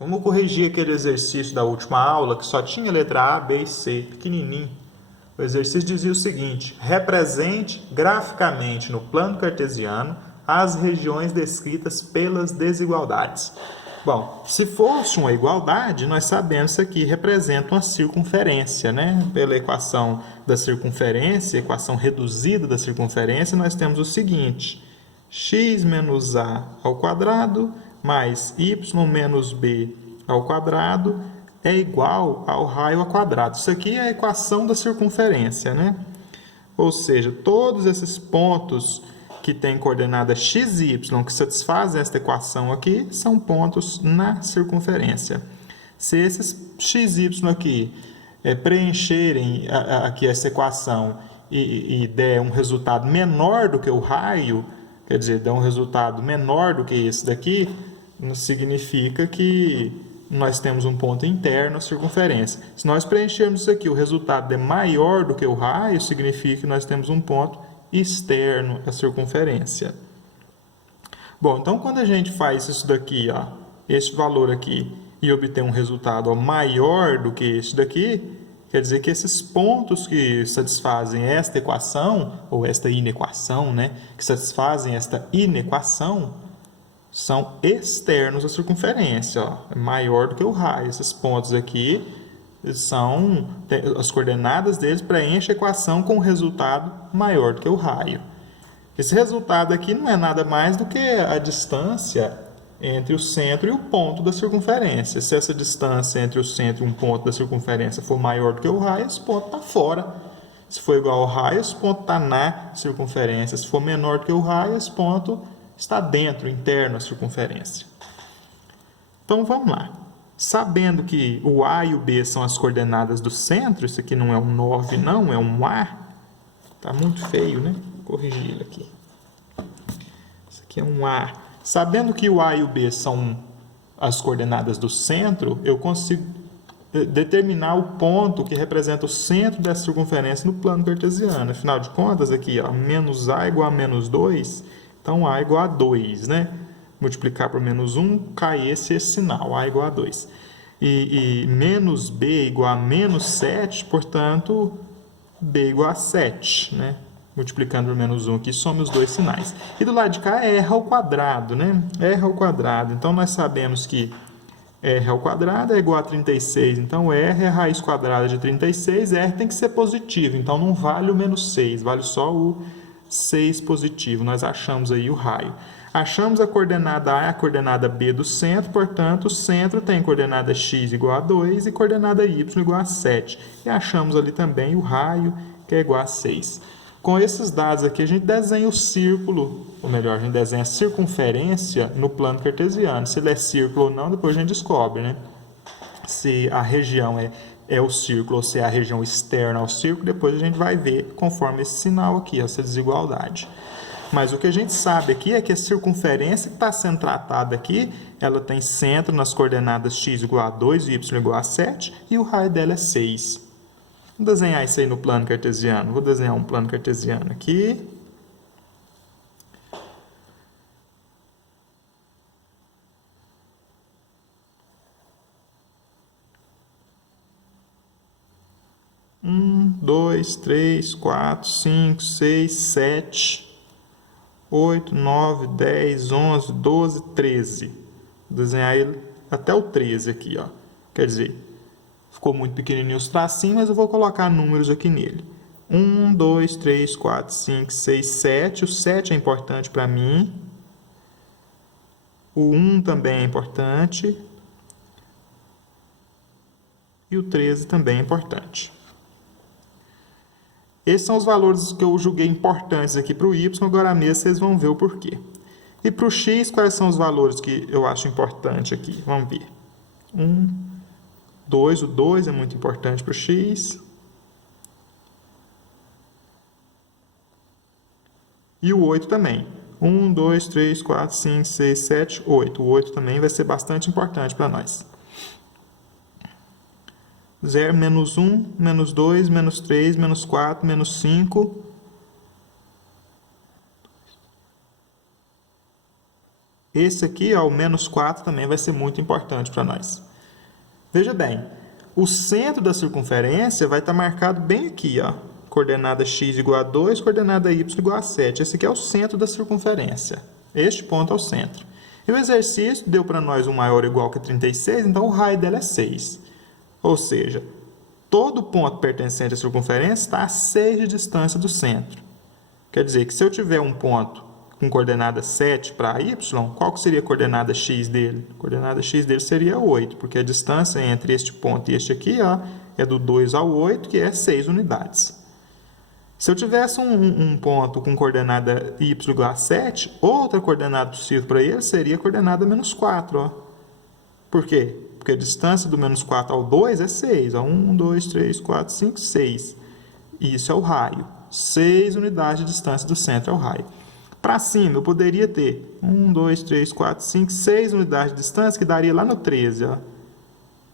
Vamos corrigir aquele exercício da última aula que só tinha letra A, B e C, pequenininho. O exercício dizia o seguinte: represente graficamente no plano cartesiano as regiões descritas pelas desigualdades. Bom, se fosse uma igualdade, nós sabemos que isso aqui representa uma circunferência, né? Pela equação da circunferência, equação reduzida da circunferência, nós temos o seguinte: x menos a ao quadrado mais y menos b ao quadrado é igual ao raio ao quadrado. Isso aqui é a equação da circunferência, né? Ou seja, todos esses pontos que têm coordenada x e y, que satisfazem esta equação aqui, são pontos na circunferência. Se esses x e y aqui preencherem aqui essa equação e der um resultado menor do que o raio, quer dizer, der um resultado menor do que esse daqui, significa que nós temos um ponto interno à circunferência. Se nós preenchermos isso aqui, o resultado é maior do que o raio, significa que nós temos um ponto externo à circunferência. Bom, então quando a gente faz isso daqui, ó, esse valor aqui, e obter um resultado maior do que esse daqui, quer dizer que esses pontos que satisfazem esta equação, ou esta inequação, né, que satisfazem esta inequação, são externos à circunferência, ó, é maior do que o raio. Esses pontos aqui são as coordenadas deles preenchem a equação com um resultado maior do que o raio. Esse resultado aqui não é nada mais do que a distância entre o centro e o ponto da circunferência. Se essa distância entre o centro e um ponto da circunferência for maior do que o raio, esse ponto está fora. Se for igual ao raio, esse ponto está na circunferência. Se for menor do que o raio, esse ponto está dentro, interno à circunferência. Então, vamos lá. Sabendo que o A e o B são as coordenadas do centro, isso aqui não é um 9, não, é um A. Está muito feio, né? Vou corrigir ele aqui. Isso aqui é um A. Sabendo que o A e o B são as coordenadas do centro, eu consigo determinar o ponto que representa o centro dessa circunferência no plano cartesiano. Afinal de contas, aqui, ó, menos A igual a menos 2, então A igual a 2, né? Multiplicar por menos 1, cai esse sinal, A igual a 2. E menos B igual a menos 7, portanto, B igual a 7, né? Multiplicando por menos 1 aqui, some os dois sinais. E do lado de cá é R ao quadrado, né? R ao quadrado. Então, nós sabemos que R ao quadrado é igual a 36. Então, R é a raiz quadrada de 36. R tem que ser positivo. Então, não vale o menos 6. Vale só o 6 positivo. Nós achamos aí o raio. Achamos a coordenada A e a coordenada B do centro. Portanto, o centro tem coordenada x igual a 2 e coordenada y igual a 7. E achamos ali também o raio, que é igual a 6. Com esses dados aqui, a gente desenha o círculo, ou melhor, a gente desenha a circunferência no plano cartesiano. Se ele é círculo ou não, depois a gente descobre, né? Se a região é o círculo ou se é a região externa ao círculo, depois a gente vai ver conforme esse sinal aqui, essa desigualdade. Mas o que a gente sabe aqui é que a circunferência que está sendo tratada aqui, ela tem centro nas coordenadas x igual a 2 e y igual a 7, e o raio dela é 6. Vou desenhar isso aí no plano cartesiano. Vou desenhar um plano cartesiano aqui. Um, 2, 3, 4, 5, 6, 7, 8, 9, 10, 11, 12, 13. Vou desenhar ele até o 13 aqui, ó. Quer dizer, ficou muito pequenininho os tracinhos, mas eu vou colocar números aqui nele. 1, 2, 3, 4, 5, 6, 7. O 7 é importante para mim. O 1 também é importante. E o 13 também é importante. Esses são os valores que eu julguei importantes aqui para o y. Agora mesmo vocês vão ver o porquê. E para o x, quais são os valores que eu acho importante aqui? Vamos ver. 2, o 2 é muito importante para o x. E o 8 também. 1, 2, 3, 4, 5, 6, 7, 8. O 8 também vai ser bastante importante para nós. 0, menos 1, menos 2, menos 3, menos 4, menos 5. Esse aqui, ó, o menos 4, também vai ser muito importante para nós. Veja bem, o centro da circunferência vai estar marcado bem aqui, ó. Coordenada x igual a 2, coordenada y igual a 7. Esse aqui é o centro da circunferência. Este ponto é o centro. E o exercício deu para nós um maior ou igual que 36, então o raio dela é 6. Ou seja, todo ponto pertencente à circunferência está a 6 de distância do centro. Quer dizer que se eu tiver um ponto com coordenada 7 para y, qual que seria a coordenada x dele? A coordenada x dele seria 8, porque a distância entre este ponto e este aqui, ó, é do 2 ao 8, que é 6 unidades. Se eu tivesse um ponto com coordenada y igual a 7, outra coordenada possível para ele seria a coordenada menos 4. Ó. Por quê? Porque a distância do menos 4 ao 2 é 6. Ó. 1, 2, 3, 4, 5, 6. E isso é o raio. 6 unidades de distância do centro é o raio. Para cima, eu poderia ter 1, 2, 3, 4, 5, 6 unidades de distância, que daria lá no 13. Ó.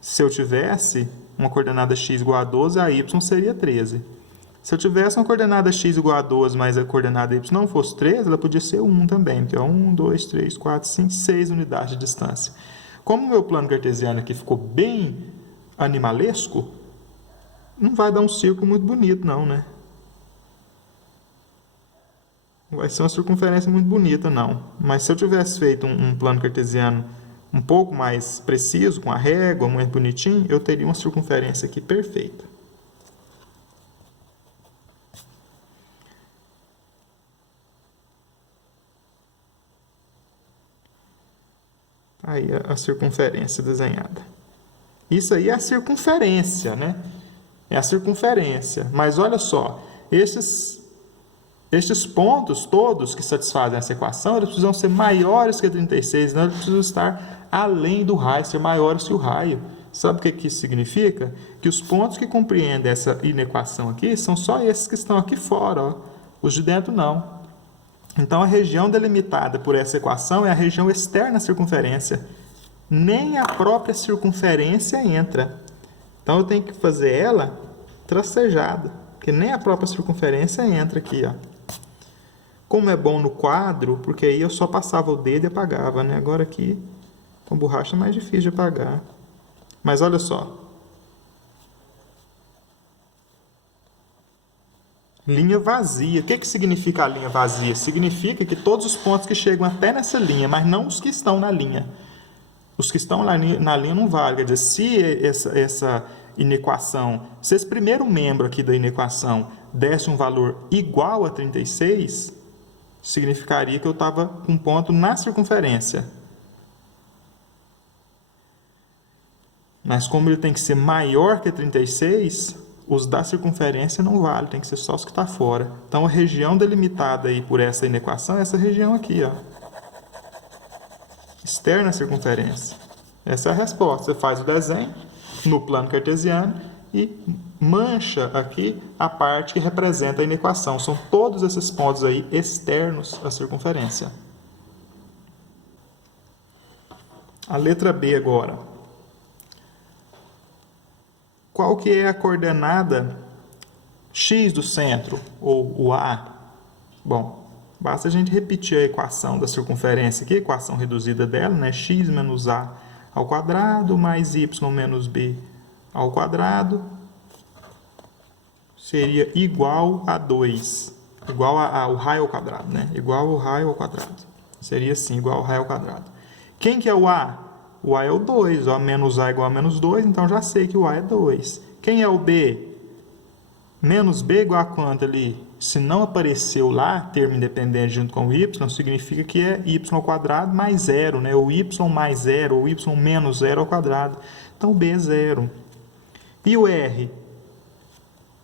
Se eu tivesse uma coordenada x igual a 12, a y seria 13. Se eu tivesse uma coordenada x igual a 12, mas a coordenada y não fosse 13, ela podia ser 1 também, porque é 1, 2, 3, 4, 5, 6 unidades de distância. Como o meu plano cartesiano aqui ficou bem animalesco, não vai dar um círculo muito bonito, não, né? Não vai ser uma circunferência muito bonita, não. Mas se eu tivesse feito um plano cartesiano um pouco mais preciso, com a régua, muito bonitinho, eu teria uma circunferência aqui perfeita. Aí a circunferência desenhada. Isso aí é a circunferência, né? É a circunferência. Mas olha só, estes pontos todos que satisfazem essa equação, eles precisam ser maiores que 36, não, eles precisam estar além do raio, ser maiores que o raio. Sabe o que isso significa? Que os pontos que compreendem essa inequação aqui são só esses que estão aqui fora, ó. Os de dentro não. Então, a região delimitada por essa equação é a região externa à circunferência. Nem a própria circunferência entra. Então, eu tenho que fazer ela tracejada, porque nem a própria circunferência entra aqui. Ó. Como é bom no quadro, porque aí eu só passava o dedo e apagava, né? Agora aqui, com borracha é mais difícil de apagar. Mas olha só. Linha vazia. O que significa a linha vazia? Significa que todos os pontos que chegam até nessa linha, mas não os que estão na linha. Os que estão na linha não valem. Quer dizer, se essa inequação, se esse primeiro membro aqui da inequação desse um valor igual a 36, significaria que eu estava com um ponto na circunferência. Mas como ele tem que ser maior que 36, os da circunferência não valem, tem que ser só os que estão fora. Então, a região delimitada aí por essa inequação é essa região aqui, ó. Externa à circunferência. Essa é a resposta. Você faz o desenho no plano cartesiano e mancha aqui a parte que representa a inequação. São todos esses pontos aí externos à circunferência. A letra B agora. Qual que é a coordenada x do centro, ou o A? Bom, basta a gente repetir a equação da circunferência aqui, a equação reduzida dela, né? X menos A ao quadrado mais y menos B ao quadrado seria igual a 2. Igual ao raio ao quadrado, né? Igual ao raio ao quadrado. Seria assim, igual ao raio ao quadrado. Quem que é o A? O A é o 2, ó, menos A igual a menos 2, então já sei que o A é 2. Quem é o B? Menos B igual a quanto ali? Se não apareceu lá, termo independente junto com o Y, significa que é y ao quadrado mais 0, né? Ou y mais 0, ou y menos 0 ao quadrado. Então, o B é 0. E o R?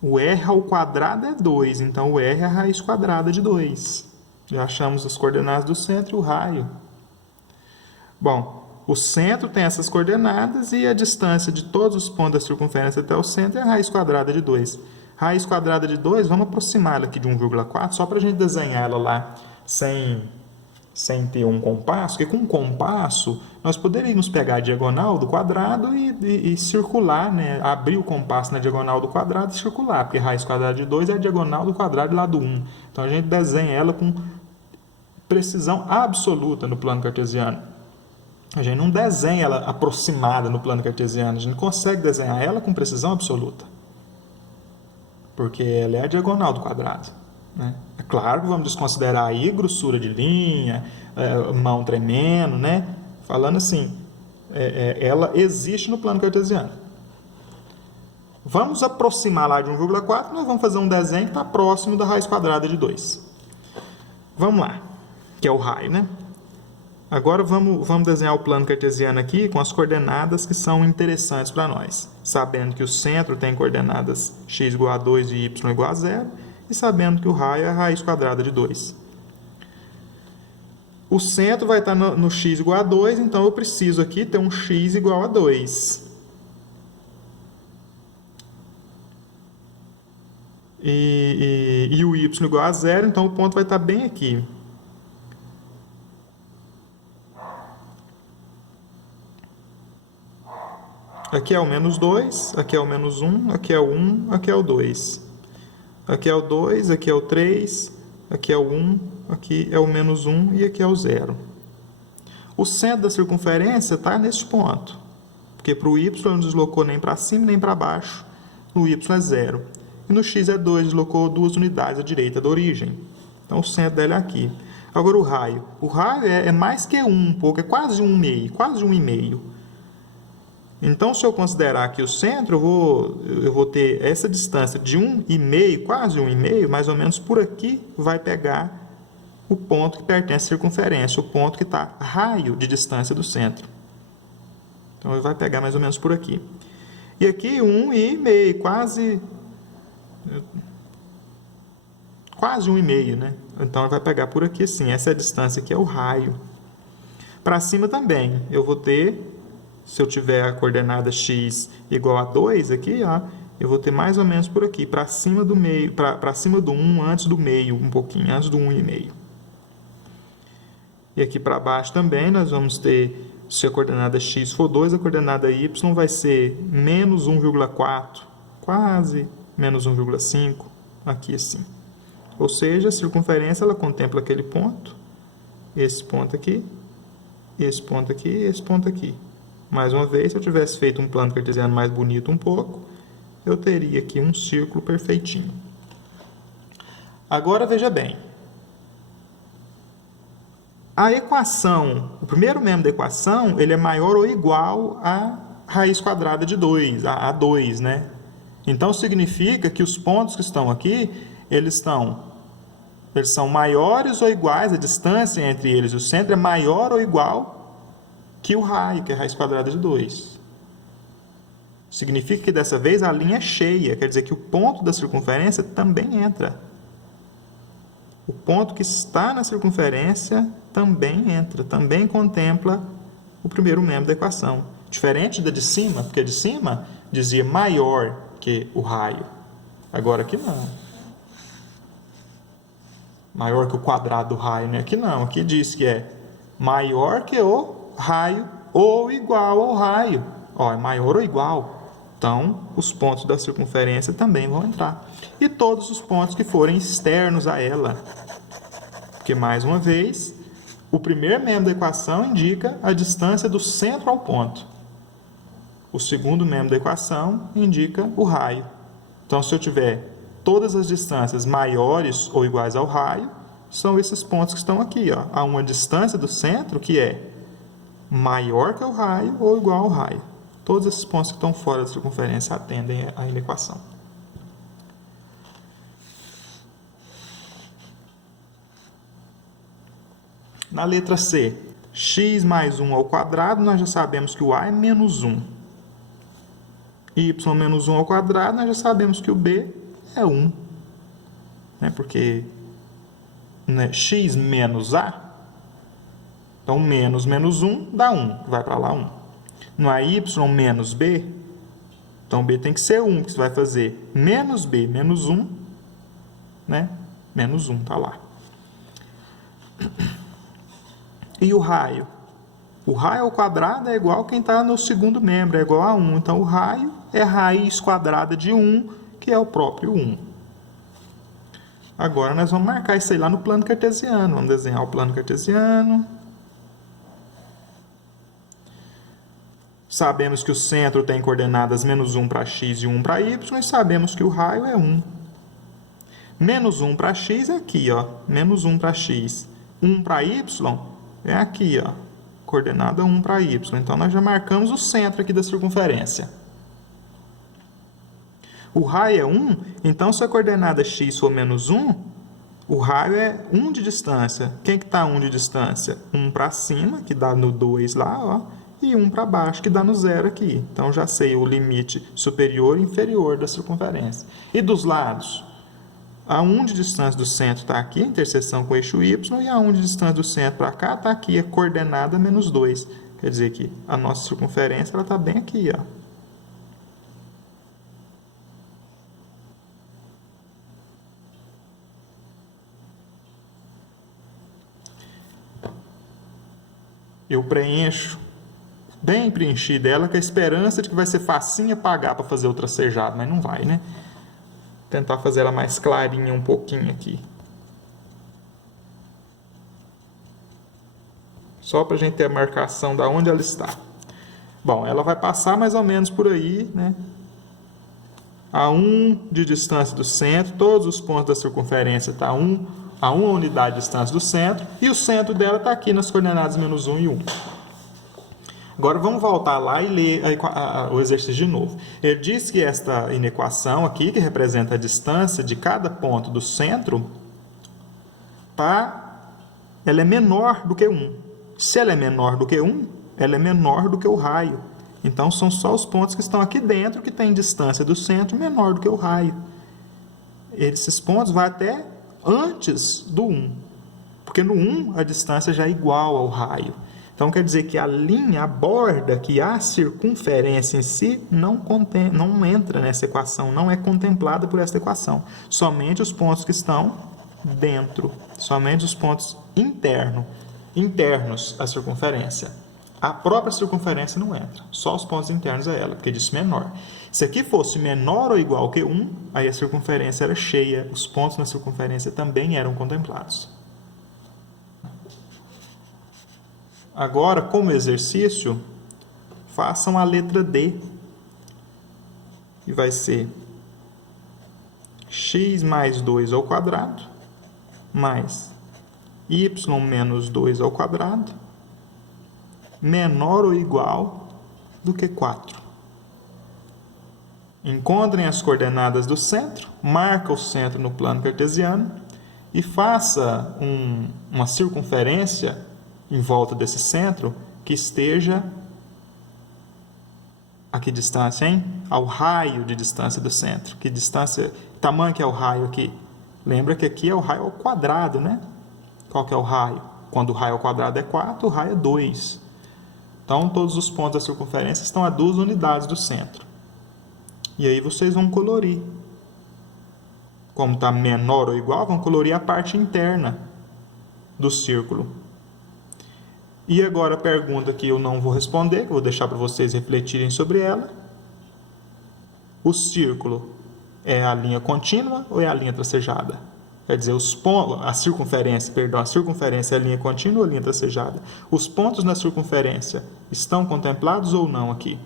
O R ao quadrado é 2, então o R é a raiz quadrada de 2. Já achamos as coordenadas do centro e o raio. Bom, o centro tem essas coordenadas e a distância de todos os pontos da circunferência até o centro é a raiz quadrada de 2. Raiz quadrada de 2, vamos aproximá-la aqui de 1,4, só para a gente desenhar ela lá sem ter um compasso, porque com um compasso nós poderíamos pegar a diagonal do quadrado e circular, né? Abrir o compasso na diagonal do quadrado e circular, porque raiz quadrada de 2 é a diagonal do quadrado lá do 1. Então a gente desenha ela precisão absoluta no plano cartesiano. A gente não desenha ela aproximada no plano cartesiano, a gente consegue desenhar ela com precisão absoluta, porque ela é a diagonal do quadrado, né? É claro que vamos desconsiderar aí grossura de linha, mão tremendo, né? Falando assim, ela existe no plano cartesiano. Vamos aproximar lá de 1,4, nós vamos fazer um desenho que está próximo da raiz quadrada de 2. Vamos lá, que é o raio, né? Agora vamos desenhar o plano cartesiano aqui com as coordenadas que são interessantes para nós. Sabendo que o centro tem coordenadas x igual a 2 e y igual a 0. E sabendo que o raio é a raiz quadrada de 2. O centro vai estar no x igual a 2, então eu preciso aqui ter um x igual a 2. E o y igual a 0, então o ponto vai estar bem aqui. Aqui é o menos 2, aqui é o menos 1, aqui é o 1, aqui é o 2. Aqui é o 2, aqui é o 3, aqui é o 1, aqui é o menos 1 e aqui é o 0. O centro da circunferência está neste ponto, porque para o y não deslocou nem para cima nem para baixo, no y é 0. E no x é 2, deslocou 2 unidades à direita da origem. Então o centro dela é aqui. Agora o raio. O raio é mais que 1 um pouco, é quase 1,5, quase 1,5. Então, se eu considerar aqui o centro, eu vou ter essa distância de 1,5, quase 1,5, mais ou menos por aqui, vai pegar o ponto que pertence à circunferência, o ponto que está raio de distância do centro. Então, ele vai pegar mais ou menos por aqui. E aqui 1,5, quase 1,5, né? Então, ele vai pegar por aqui sim. Essa é a distância que é o raio. Para cima também, eu vou ter... Se eu tiver a coordenada x igual a 2 aqui, ó, eu vou ter mais ou menos por aqui, para cima do meio, para cima do 1, antes do meio, um pouquinho, antes do 1,5. E aqui para baixo também nós vamos ter, se a coordenada x for 2, a coordenada y vai ser menos 1,4, quase menos 1,5, aqui assim. Ou seja, a circunferência ela contempla aquele ponto, esse ponto aqui, esse ponto aqui e esse ponto aqui. Mais uma vez, se eu tivesse feito um plano cartesiano mais bonito um pouco, eu teria aqui um círculo perfeitinho. Agora, veja bem. A equação, o primeiro membro da equação, ele é maior ou igual a raiz quadrada de 2, a 2, né? Então, significa que os pontos que estão aqui, eles são maiores ou iguais, a distância entre eles e o centro é maior ou igual que o raio, que é a raiz quadrada de 2. Significa que dessa vez a linha é cheia, quer dizer que o ponto da circunferência também entra. O ponto que está na circunferência também entra, também contempla o primeiro membro da equação. Diferente da de cima, porque a de cima dizia maior que o raio. Agora aqui não. Maior que o quadrado do raio, né? Aqui não, aqui diz que é maior que o raio ou igual ao raio. Ó, é maior ou igual. Então, os pontos da circunferência também vão entrar. E todos os pontos que forem externos a ela. Porque, mais uma vez, o primeiro membro da equação indica a distância do centro ao ponto. O segundo membro da equação indica o raio. Então, se eu tiver todas as distâncias maiores ou iguais ao raio, são esses pontos que estão aqui. Ó. Há uma distância do centro que é maior que o raio ou igual ao raio. Todos esses pontos que estão fora da circunferência atendem à equação. Na letra C, x mais 1 ao quadrado, nós já sabemos que o A é menos 1. Y menos 1 ao quadrado, nós já sabemos que o B é 1. Né? Porque né, x menos A, então, menos 1 dá 1, vai para lá 1. No A y menos b, então b tem que ser 1, que você vai fazer menos b menos 1, né? Menos 1, está lá. E o raio? O raio ao quadrado é igual quem está no segundo membro, é igual a 1. Então, o raio é a raiz quadrada de 1, que é o próprio 1. Agora nós vamos marcar isso aí lá no plano cartesiano. Vamos desenhar o plano cartesiano. Sabemos que o centro tem coordenadas menos 1 para x e 1 para y. E sabemos que o raio é 1. Menos 1 para x é aqui, ó. Menos 1 para x. 1 para y é aqui, ó. Coordenada 1 para y. Então, nós já marcamos o centro aqui da circunferência. O raio é 1, então se a coordenada x for menos 1, o raio é 1 de distância. Quem que está 1 de distância? 1 para cima, que dá no 2 lá, ó, e 1 para baixo, que dá no 0 aqui. Então, já sei o limite superior e inferior da circunferência. E dos lados? A 1 de distância do centro está aqui, a interseção com o eixo y, e a 1 de distância do centro para cá está aqui, a coordenada menos 2. Quer dizer que a nossa circunferência está bem aqui, ó. Eu preencho bem preenchida ela com a esperança de que vai ser facinho apagar para fazer o tracejado, mas não vai, né? Vou tentar fazer ela mais clarinha um pouquinho aqui. Só para a gente ter a marcação da onde ela está. Bom, ela vai passar mais ou menos por aí, né? A 1 de distância do centro, todos os pontos da circunferência estão a 1 unidade de distância do centro, e o centro dela está aqui nas coordenadas menos 1 e 1. Agora vamos voltar lá e ler o exercício de novo. Ele diz que esta inequação aqui, que representa a distância de cada ponto do centro, ela é menor do que 1. Se ela é menor do que 1, ela é menor do que o raio. Então, são só os pontos que estão aqui dentro que têm distância do centro menor do que o raio. Esses pontos vão até antes do 1, porque no 1 a distância já é igual ao raio. Então, quer dizer que a linha, a borda, que a circunferência em si não entra nessa equação, não é contemplada por essa equação. Somente os pontos que estão dentro, somente os pontos internos à circunferência. A própria circunferência não entra, só os pontos internos a ela, porque diz menor. Se aqui fosse menor ou igual que 1, aí a circunferência era cheia, os pontos na circunferência também eram contemplados. Agora, como exercício, façam a letra D, e vai ser x mais 2 ao quadrado, mais y menos 2 ao quadrado, menor ou igual do que 4. Encontrem as coordenadas do centro, marca o centro no plano cartesiano e faça uma circunferência em volta desse centro que esteja a que distância, hein? Ao raio de distância do centro. Que distância, tamanho que é o raio aqui? Lembra que aqui é o raio ao quadrado, né? Qual que é o raio? Quando o raio ao quadrado é 4, o raio é 2. Então, todos os pontos da circunferência estão a 2 unidades do centro. E aí vocês vão colorir. Como está menor ou igual, vão colorir a parte interna do círculo. E agora a pergunta que eu não vou responder, que eu vou deixar para vocês refletirem sobre ela. O círculo é a linha contínua ou é a linha tracejada? Quer dizer, a circunferência é a linha contínua ou a linha tracejada? Os pontos na circunferência estão contemplados ou não aqui?